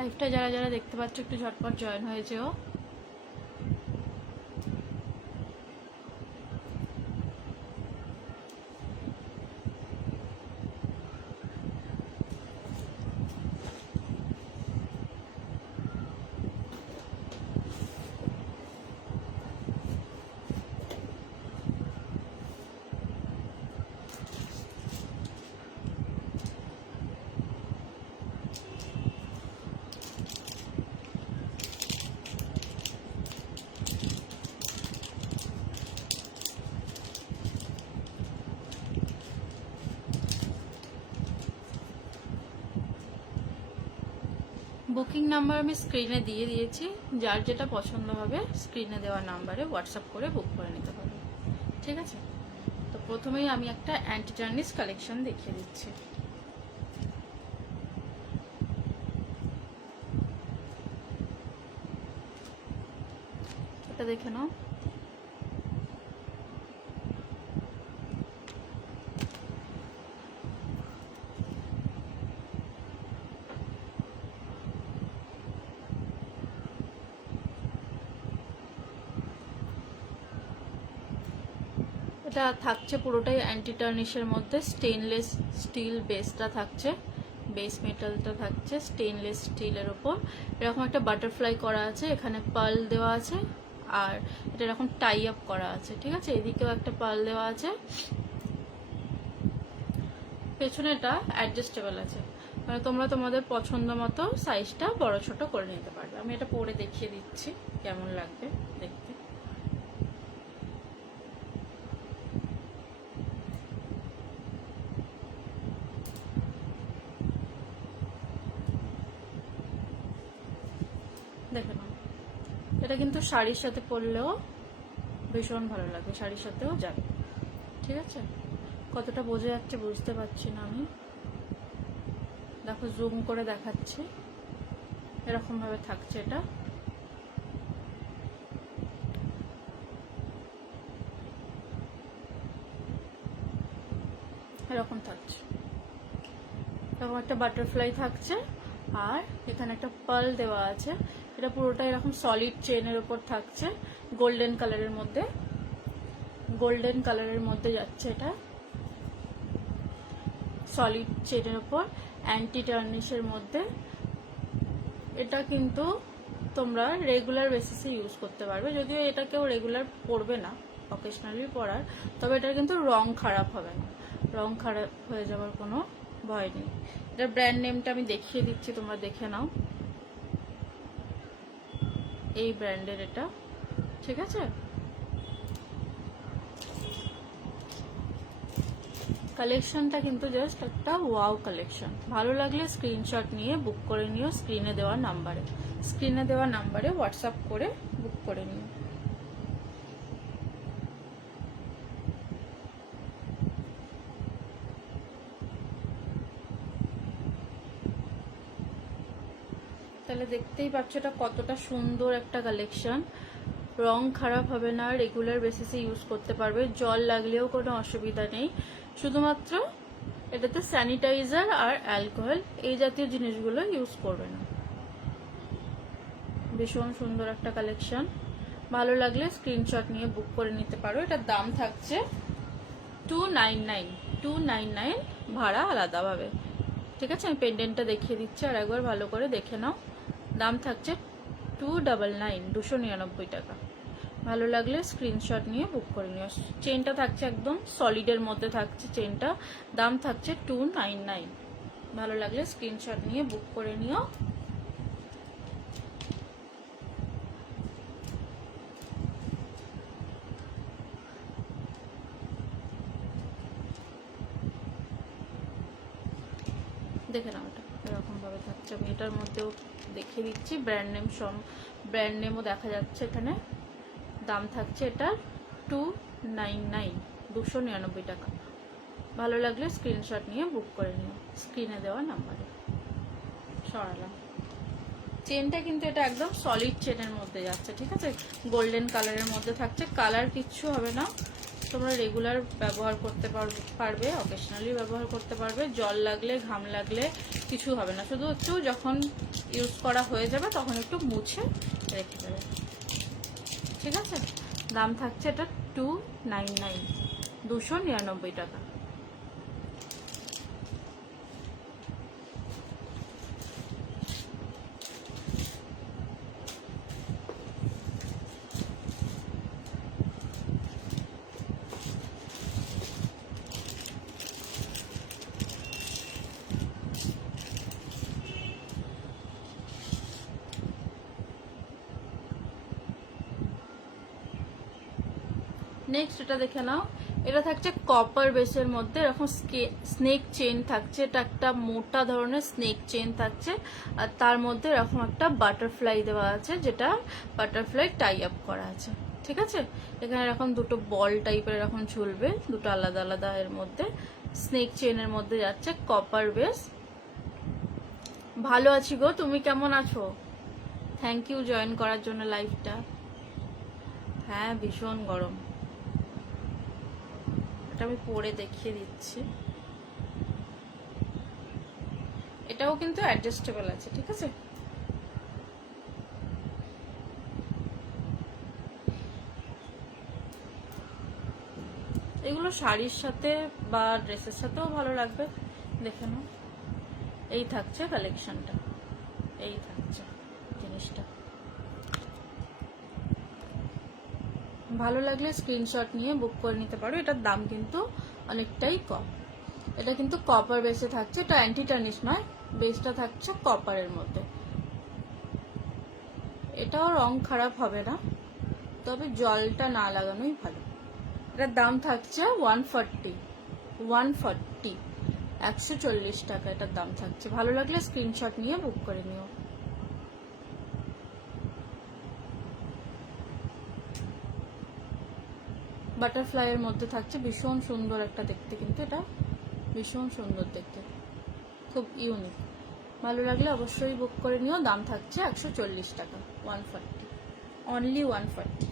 লাইভটা যারা যারা দেখতে পাচ্ছ একটু ঝটপট জয়েন হয়ে যেও। বুকিং নাম্বার আমি স্ক্রিনে দিয়ে দিয়েছি, যার যেটা পছন্দ হবে স্ক্রিনে দেওয়া নাম্বারে হোয়াটসঅ্যাপ করে বুক করে নিতে পারবে। ঠিক আছে, তো প্রথমেই আমি একটা অ্যান্টি টার্নিশ কালেকশন দেখিয়ে দিচ্ছি। এটা দেখে নাও। এটা থাকছে পুরোটাই অ্যান্টি টার্নিশের মধ্যে, স্টেনলেস স্টিল বেসটা থাকছে, বেস মেটালটা থাকছে স্টেনলেস স্টিলের ওপর। এরকম একটা বাটারফ্লাই করা আছে, এখানে পার্ল দেওয়া আছে, আর এটা এরকম টাই আপ করা আছে। ঠিক আছে, এদিকেও একটা পার্ল দেওয়া আছে, পেছনেটা অ্যাডজাস্টেবল আছে, মানে তোমরা তোমাদের পছন্দ মতো সাইজটা বড় ছোট করে নিতে পারবে। আমি এটা পরে দেখিয়ে দিচ্ছি কেমন লাগবে দেখতে। দেখে নাও, এটা কিন্তু শাড়ির সাথে পরলেও ভীষণ ভালো লাগে, শাড়ির সাথেও যাবে। ঠিক আছে, কতটা বোঝা যাচ্ছে বুঝতে পারছি না আমি, দেখো জুম করে দেখাচ্ছি। এরকম ভাবে থাকছে, এটা এরকম থাকছে, এরকম একটা বাটারফ্লাই থাকছে, আর এখানে একটা পার্ল দেওয়া আছে। এটা পুরোটা এরকম সলিড চেনের উপর থাকছে, গোল্ডেন কালারের মধ্যে, গোল্ডেন কালারের মধ্যে যাচ্ছে। এটা সলিড চেনের উপর অ্যান্টি টার্নিশের মধ্যে। এটা কিন্তু তোমরা রেগুলার বেসিসে ইউজ করতে পারবে, যদিও এটা কেউ রেগুলার পরবে না, অকেশনালি পরার, তবে এটার কিন্তু রং খারাপ হবে না, রং খারাপ হয়ে যাওয়ার কোনো ভয় নেই। এটার ব্র্যান্ড নেমটা আমি দেখিয়ে দিচ্ছি, তোমরা দেখে নাও। এই ব্র্যান্ডের এটা। ঠিক আছে, কালেকশনটা কিন্তু জাস্ট একটা ওয়াও কালেকশন। ভালো লাগলে স্ক্রিনশট নিয়ে বুক করে নিও স্ক্রিনে দেওয়া নাম্বারে হোয়াটসঅ্যাপ করে বুক করে নিও। তাহলে দেখতেই পাচ্ছ এটা কতটা সুন্দর একটা কালেকশন, রং খারাপ হবে না, রেগুলার বেসিসে ইউজ করতে পারবে, জল লাগলেও কোনো অসুবিধা নেই। শুধুমাত্র এটাতে স্যানিটাইজার আর অ্যালকোহল এই জাতীয় জিনিসগুলো ইউজ করবে না। ভীষণ সুন্দর একটা কালেকশন, ভালো লাগলে স্ক্রিনশট নিয়ে বুক করে নিতে পারো। এটার দাম থাকছে 299 ভাড়া আলাদাভাবে। ঠিক আছে, আমি পেন্ডেন্টটা দেখিয়ে দিচ্ছি আর একবার ভালো করে দেখে নাও। দাম থাকছে 299 টাকা। ভালো লাগলে স্ক্রিনশট নিয়ে বুক করে নিও। চেনটা থাকছে একদম সলিডের মধ্যে থাকছে চেনটা, দাম থাকছে 299। ভালো লাগলে স্ক্রিনশট নিয়ে বুক করে নিও। দেখে নাও, এটা এরকম ভাবে থাকছে। আমি এটার মধ্যেও দেখিয়ে দিচ্ছি, ব্র্যান্ড নেমও দেখা যাচ্ছে এখানে। দাম থাকছে এটা 299 টাকা। ভালো লাগলে স্ক্রিনশট নিয়ে বুক করে নিও স্ক্রিনে দেওয়া নাম্বারে। সরালাম, চেনটা কিন্তু এটা একদম সলিড চেনের মধ্যে যাচ্ছে। ঠিক আছে, গোল্ডেন কালারের মধ্যে থাকছে, কালার কিচ্ছু হবে না, তোমরা রেগুলার ব্যবহার করতে পারবে, অকেশনালি ব্যবহার করতে পারবে। জল লাগলে, ঘাম লাগলে কিছু হবে না, শুধু একটু যখন ইউজ করা হয়ে যাবে তখন একটু মুছে রেখে দেবে, ঠিক আছে। দাম থাকছে এটা 299, 299 টাকা। নেক্সট এটা দেখে নাও, এটা থাকছে কপার বেসের মধ্যে, এরকম স্নেক চেন থাকছে। এটা একটা মোটা ধরনের স্নেক চেন থাকছে, আর তার মধ্যে এরকম একটা বাটারফ্লাই দেওয়া আছে, যেটা বাটারফ্লাই টাই আপ করা আছে, ঠিক আছে। এখানে এরকম দুটো বল টাইপের এরকম ঝুলবে, দুটো আলাদা আলাদা এর মধ্যে, স্নেক চেনের মধ্যে যাচ্ছে, কপার বেস। ভালো আছি গো, তুমি কেমন আছো? থ্যাংক ইউ জয়েন করার জন্য লাইভটা। হ্যাঁ, ভীষণ গরম। আমি পরে দেখিয়ে দিচ্ছি। এটাও কিন্তু অ্যাডজাস্টেবল আছে, ঠিক আছে। এগুলো শাড়ির সাথে বা ড্রেসের সাথেও ভালো লাগবে, দেখে নাও। এই থাকছে কালেকশনটা, এই থাকছে জিনিসটা। ভালো লাগলে স্ক্রিনশট নিয়ে বুক করে নিতে পারো। এটার দাম কিন্তু অনেকটাই কম। এটা কিন্তু কপার বেসে থাকছে, এটা অ্যান্টি টার্নিশ নয়, বেসটা থাকছে কপারের মধ্যে। এটাও রং খারাপ হবে না, তবে জলটা না লাগানোই ভালো। এটার দাম থাকছে 140, 140 টাকা এটার দাম থাকছে। ভালো লাগলে স্ক্রিনশট নিয়ে বুক করে নিও। বাটারফ্লাই এর মধ্যে থাকছে, ভীষণ সুন্দর একটা দেখতে, কিন্তু এটা ভীষণ সুন্দর দেখতে, খুব ইউনিক। ভালো লাগলে অবশ্যই বুক করে নিও। দাম থাকছে 140 টাকা, 140, অনলি 140।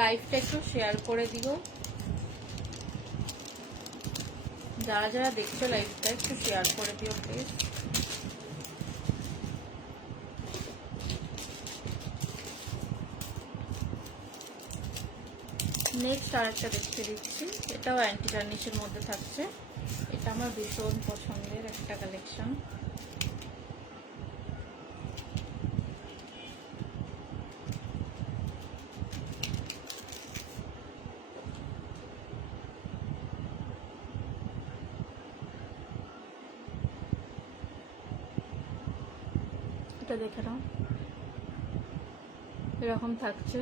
লাইভটা একটু শেয়ার করে দিও, যারা যারা দেখছো লাইভটা একটু শেয়ার করে দিও প্লিজ। নেক্সট আর একটা দেখতে দিচ্ছি, এটাও অ্যান্টি টার্নিশের মধ্যে থাকছে। এটা আমার ভীষণ পছন্দের একটা কালেকশন। এটা দেখে নাও, এরকম থাকছে,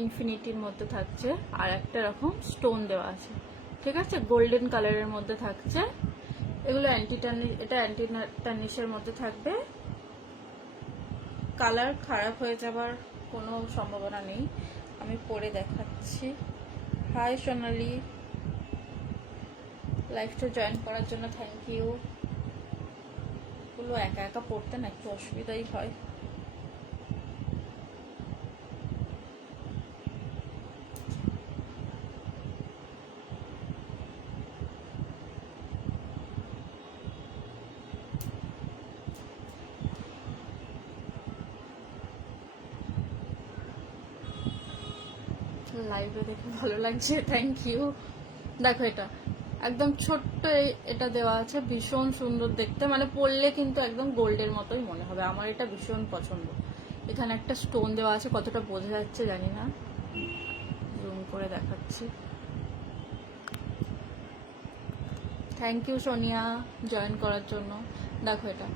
ইনফিনিটির মধ্যে থাকছে, আর একটা এরকম স্টোন দেওয়া আছে, ঠিক আছে, গোল্ডেন কালারের মধ্যে থাকছে। এগুলো অ্যান্টি টার্নিশ, এটা অ্যান্টি টার্নিশের মধ্যে থাকবে। কালার খারাপ হয়ে যাবার কোনো সম্ভাবনা নেই, আমি পরে দেখাচ্ছি। হাই সোনালি, লাইভটা জয়েন করার জন্য থ্যাংক ইউ। এগুলো একা একা পড়তে না একটু অসুবিধাই হয়। লাইভে দেখে ভালো লাগছে, থ্যাংক ইউ। দেখো এটা একদম ছোট্ট এটা দেওয়া আছে, ভীষণ সুন্দর দেখতে, মানে পরলে কিন্তু একদম গোল্ডের মতোই মনে হবে। আমার এটা ভীষণ পছন্দ। এখানে একটা স্টোন দেওয়া আছে, কতটা বোঝা যাচ্ছে জানি না, জুম করে দেখাচ্ছি। থ্যাংক ইউ সোনিয়া জয়েন করার জন্য। দেখো এটা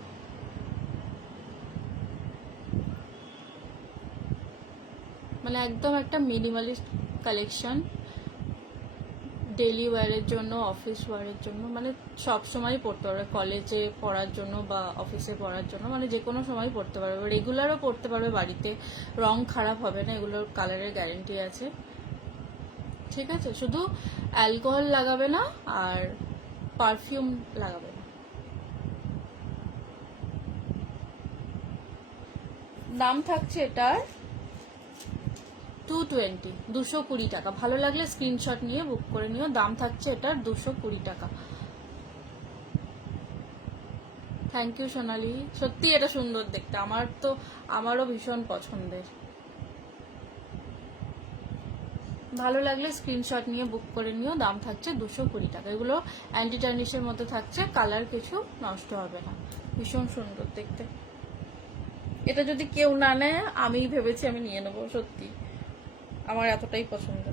মানে একদম একটা মিনিমালিস্ট কালেকশন, ডেলি ওয়্যারের জন্য, অফিস ওয়্যারের জন্য, মানে সব সময় পরতে পারবে, কলেজে পড়ার জন্য বা অফিসে পড়ার জন্য, মানে যে কোনো সময় পরতে পারবে, রেগুলারও পরতে পারবে বাড়িতে, রং খারাপ হবে না, এগুলোর কালারের গ্যারেন্টি আছে। ঠিক আছে, শুধু অ্যালকোহল লাগাবে না আর পারফিউম লাগাবে না। দাম থাকছে এটার 220, 220 টাকা। ভালো লাগলে স্ক্রিনশট নিয়ে বুক করে নিও। দাম থাকছে এটার 220 টাকা। থ্যাংক ইউ সোনালি, সত্যি এটা সুন্দর দেখতে, আমারও ভীষণ পছন্দের। ভালো লাগলে স্ক্রিনশট নিয়ে বুক করে নিও। দাম থাকছে 220 টাকা। এগুলো অ্যান্টি টার্নিশের মধ্যে থাকছে, কালার কিছু নষ্ট হবে না, ভীষণ সুন্দর দেখতে। এটা যদি কেউ না নেয়, আমি ভেবেছি আমি নিয়ে নেবো, সত্যি আমার এতটাই পছন্দ।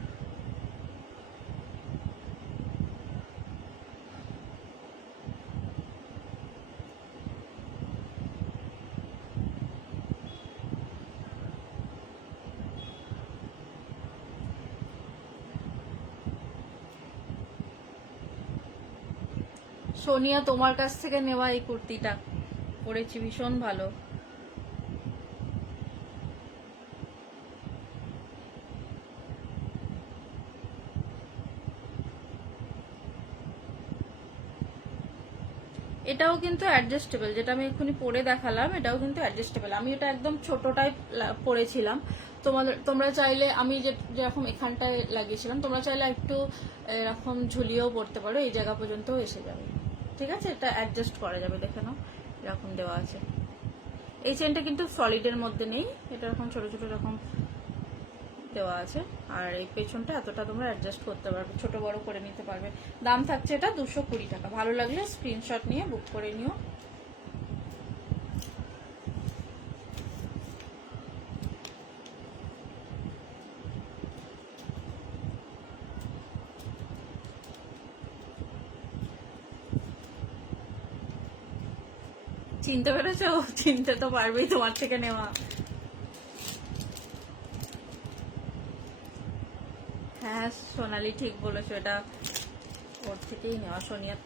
সোনিয়া, তোমার কাছ থেকে নেওয়া এই কুর্তিটা পরেছি, ভীষণ ভালো। এটাও কিন্তু অ্যাডজাস্টেবল, যেটা আমি এক্ষুনি পরে দেখালাম, এটাও কিন্তু অ্যাডজাস্টেবল। আমি এটা একদম ছোটটাই পরেছিলাম। তোমরা চাইলে, আমি যেরকম এখানটায় লাগিয়েছিলাম, তোমরা চাইলে একটু এরকম ঝুলিয়েও পড়তে পারো, এই জায়গা পর্যন্ত এসে যাবে। ঠিক আছে, এটা অ্যাডজাস্ট করা যাবে, দেখে নাও এরকম দেওয়া আছে। এই চেনটা কিন্তু সলিডের মধ্যে নেই, এটা এরকম ছোট ছোট এরকম দেওয়া আছে। আর এই পেছনটা এতটা তোমরা অ্যাডজাস্ট করতে পারবে, ছোট বড় করে নিতে পারবে। দাম থাকছে এটা 220 টাকা। ভালো লাগলে স্ক্রিনশট নিয়ে বুক করে নিও। চিনতে পেরেছো? চিনতে তো পারবেই, তোমার থেকে নেওয়া। হ্যাঁ সোনালি, ঠিক বলেছো, এটা ওর থেকেই নেওয়া, সোনিয়ার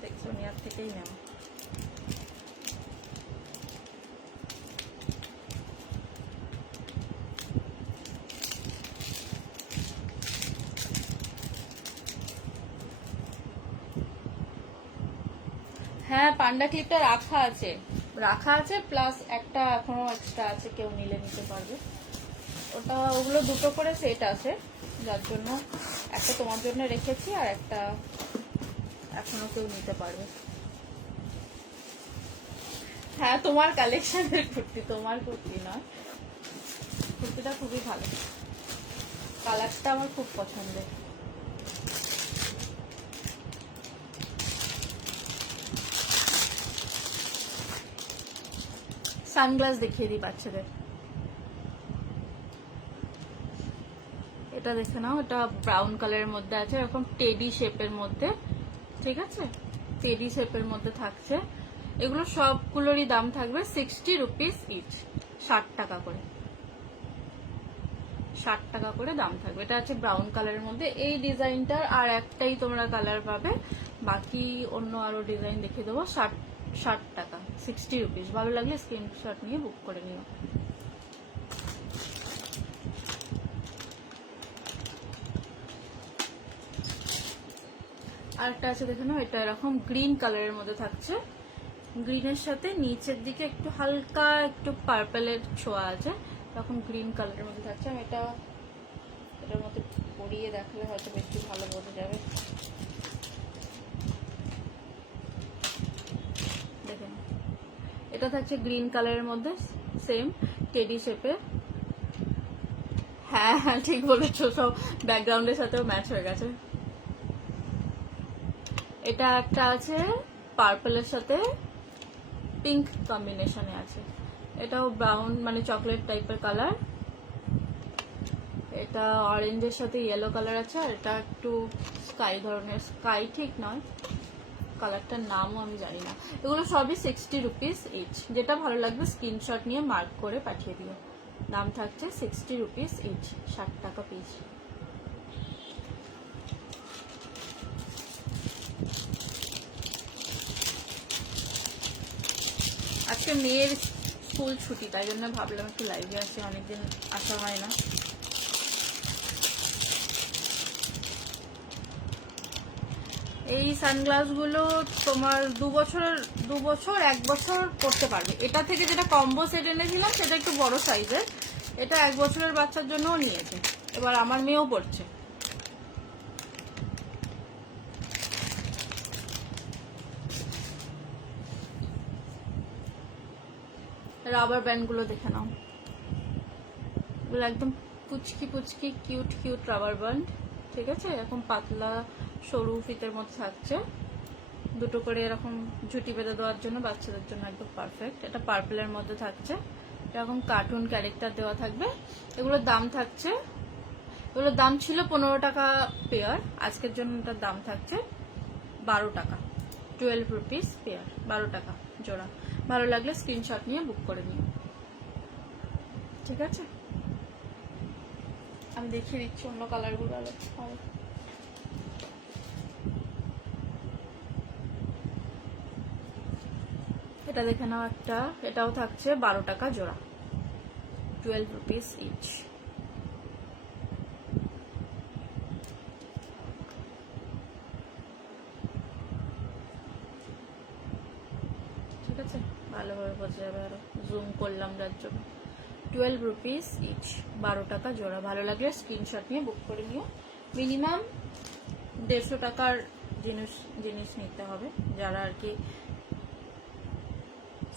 থেকেই নেওয়া। হ্যাঁ, পান্ডা ক্লিপটা রাখা আছে, প্লাস একটা এখনো এক্সট্রা আছে, কেউ নিলে নিতে পারবে। ওগুলো দুটো করে সেট আছে, যার জন্য একটা তোমার জন্য রেখেছি, আর একটা এখনো কেউ নিতে পারবে। হ্যাঁ, তোমার কালেকশনের কুর্তি, তোমার কুর্তি নয়। কুর্তিটা খুবই ভালো, কালারটা আমার খুব পছন্দের। সানগ্লাস দেখিয়ে দিই বাচ্চাদের। এটা দেখে নাও, এটা ব্রাউন কালারের মধ্যে আছে, এরকম টেডি শেপের মধ্যে। ঠিক আছে, টেডি শেপের মধ্যে থাকছে। এগুলো সবগুলোরই দাম থাকবে 60 রুপিস ইচ, 60 টাকা করে, 60 টাকা করে দাম থাকবে। এটা আছে ব্রাউন কালারের মধ্যে। এই ডিজাইনটার আর একটাই তোমরা কালার পাবে, বাকি অন্য আরো ডিজাইন দেখিয়ে দেবো। 60 টাকা, 60 রুপিস। ভালো লাগলে স্ক্রিনশট নিয়ে বুক করে নিও। আরেকটা আছে দেখে নাও, এটা এরকম গ্রিন কালারের মধ্যে থাকছে, গ্রিনের সাথে নিচের দিকে একটু হালকা একটু পার্পেলের ছোঁয়া আছে, এরকম গ্রিন কালারের মধ্যে থাকছে। আমি এটার মধ্যে পরিয়ে দেখালে হয়তো বেশি ভালো বোঝা যাবে। দেখেন, এটা থাকছে গ্রিন কালারের মধ্যে, সেম টেডি শেপে। হ্যাঁ হ্যাঁ, ঠিক বলেছো, সব ব্যাকগ্রাউন্ডের সাথেও ম্যাচ হয়ে গেছে। এটা একটা আছে পার্পলের সাথে পিঙ্ক কম্বিনেশনে আছে, এটাও ব্রাউন মানে চকলেট টাইপের কালার। এটা অরেঞ্জের সাথে ইয়েলো কালার আছে, আর এটা একটু স্কাই ধরনের, স্কাই ঠিক নয়, কালারটার নামও আমি জানি না। এগুলো সবই 60 রুপিস ইচ। যেটা ভালো লাগবে স্ক্রিনশট নিয়ে মার্ক করে পাঠিয়ে দিও। দাম থাকছে 60 রুপিস ইচ, 60 টাকা পিস। আজকে মেয়ের স্কুল ছুটি, তাই জন্য ভাবলাম একটু লাইভে আসি, অনেকদিন আসা হয় না। এই সানগ্লাসগুলো তোমার 2 বছর 1 বছর পড়তে পারবে। এটা থেকে যেটা কম্বো সেট এনেছিলাম সেটা একটু বড় সাইজের, এটা 1 বছরের বাচ্চার জন্যও নিয়েছে, এবার আমার মেয়েও পড়ছে। রাবার ব্যান্ডগুলো দেখে নাও, এগুলো একদম পুচকি পুচকি কিউট কিউট রাবার ব্যান্ড, ঠিক আছে? এরকম পাতলা সরু ফিতের মধ্যে থাকছে, দুটো করে এরকম ঝুটি বেঁধে দেওয়ার জন্য বাচ্চাদের জন্য একদম পারফেক্ট। এটা পার্পলের মধ্যে থাকছে, এরকম কার্টুন ক্যারেক্টার দেওয়া থাকবে। এগুলোর দাম থাকছে, এগুলোর দাম ছিল 15 টাকা পেয়ার, আজকের জন্য এটার দাম থাকছে 12 টাকা, 12 রুপিস পেয়ার, 12 টাকা জোড়া। ভালো লাগলে স্ক্রিনশট নিয়ে বুক করে নিও, ঠিক আছে? আমি দেখিয়ে দিচ্ছি অন্য কালারগুলো। এটা দেখে নাও একটা, এটাও থাকছে 12 টাকা জোড়া, 12 রুপিস ইচ। ঠিক আছে, ভালোভাবে বোঝা যাবে, আরো জুম করলাম যার জন্য। 12 রুপিস ইচ, 12 টাকা জোড়া। ভালো লাগলে স্ক্রিনশট নিয়ে বুক করে নিও। মিনিমাম 150 টাকার জিনিস নিতে হবে, যারা আর কি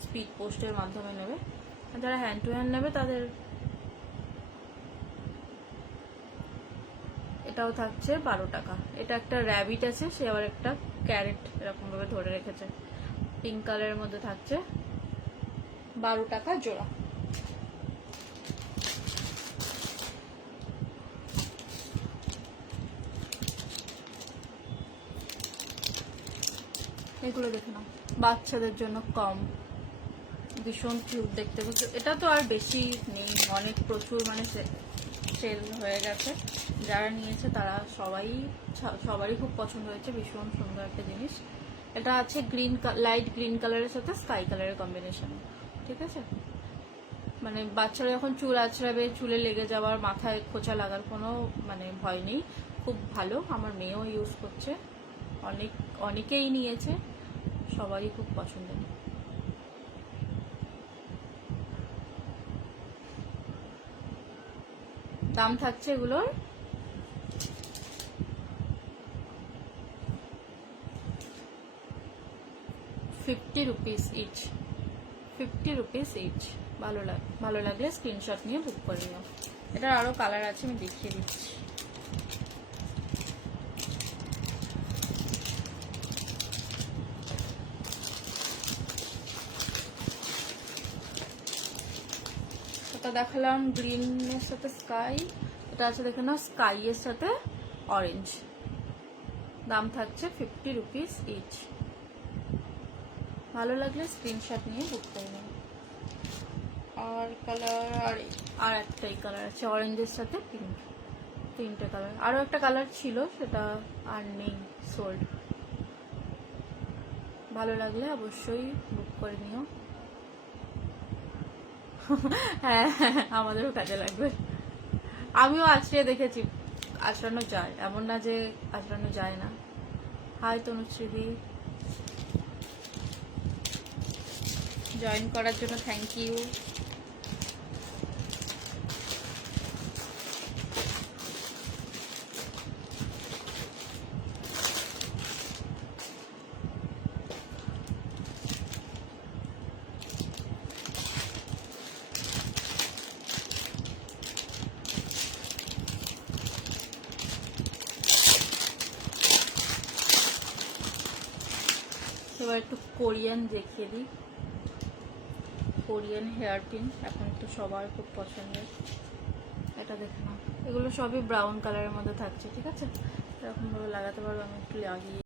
স্পিড পোস্টের মাধ্যমে নেবে। যারা হ্যান্ড টু হ্যান্ড নেবে তাদের এটাও থাকছে 12 টাকা। এটা একটা র্যাবিট আছে, সে আবার একটা ক্যারেট এরকম ভাবে ধরে রেখেছে, পিঙ্ক কালারের মধ্যে থাকছে, 12 টাকা জোড়া। এগুলো দেখে নাও, বাচ্চাদের জন্য কম, ভীষণ কিউট দেখতে। এটা তো আর বেশি নেই, অনেক প্রচুর মানে সেল হয়ে গেছে। যারা নিয়েছে তারা সবারই খুব পছন্দ হয়েছে, ভীষণ সুন্দর একটা জিনিস। এটা আছে লাইট গ্রিন কালারের সাথে স্কাই কালারের কম্বিনেশনে, ঠিক আছে? মানে বাচ্চারা যখন চুল আঁচড়াবে, চুলে লেগে যাওয়ার, মাথায় খোঁচা লাগার কোনো মানে ভয় নেই, খুব ভালো। আমার মেয়েও ইউজ করছে, অনেকেই নিয়েছে, সবারই খুব পছন্দের। দাম থাকছে এগুলোর 50 রুপিস ইচ, 50 রুপিস ইচ। ভালো লাগলে স্ক্রিনশট নিয়ে বুক করে নিও। এটার আরো কালার আছে, আমি দেখিয়ে দিচ্ছি। এটা দেখালাম গ্রিনের সাথে স্কাই, এটা আছে দেখে নাও স্কাই এর সাথে অরেঞ্জ। দাম থাকছে 50 রুপিস ইচ। ভালো লাগলে স্ক্রিনশট নিয়ে বুক করে নিন। আর কালার আর একটাই কালার আছে, অরেঞ্জের সাথে পিঙ্ক, 3টে কালার। আরো একটা কালার ছিল, সেটা আর নেই, সোল্ড। ভালো লাগলে অবশ্যই বুক করে নিও। হ্যাঁ, আমাদেরও কাজে লাগবে। আমিও আজকে দেখেছি আঁচড়ানো যায়, এমন না যে আঁচড়ানো যায় না। হাই তনুশ্রী, জয়েন করার জন্য থ্যাংক ইউ। এবার একটু কোরিয়ান দেখিয়ে দিই। কোরিয়ান হেয়ার পিন এখন তো সবার খুব পছন্দের। এটা দেখে নাও, এগুলো সবই ব্রাউন কালারের মধ্যে থাকছে, ঠিক আছে? এরকমভাবে লাগাতে পারবো। আমি একটু লাগিয়ে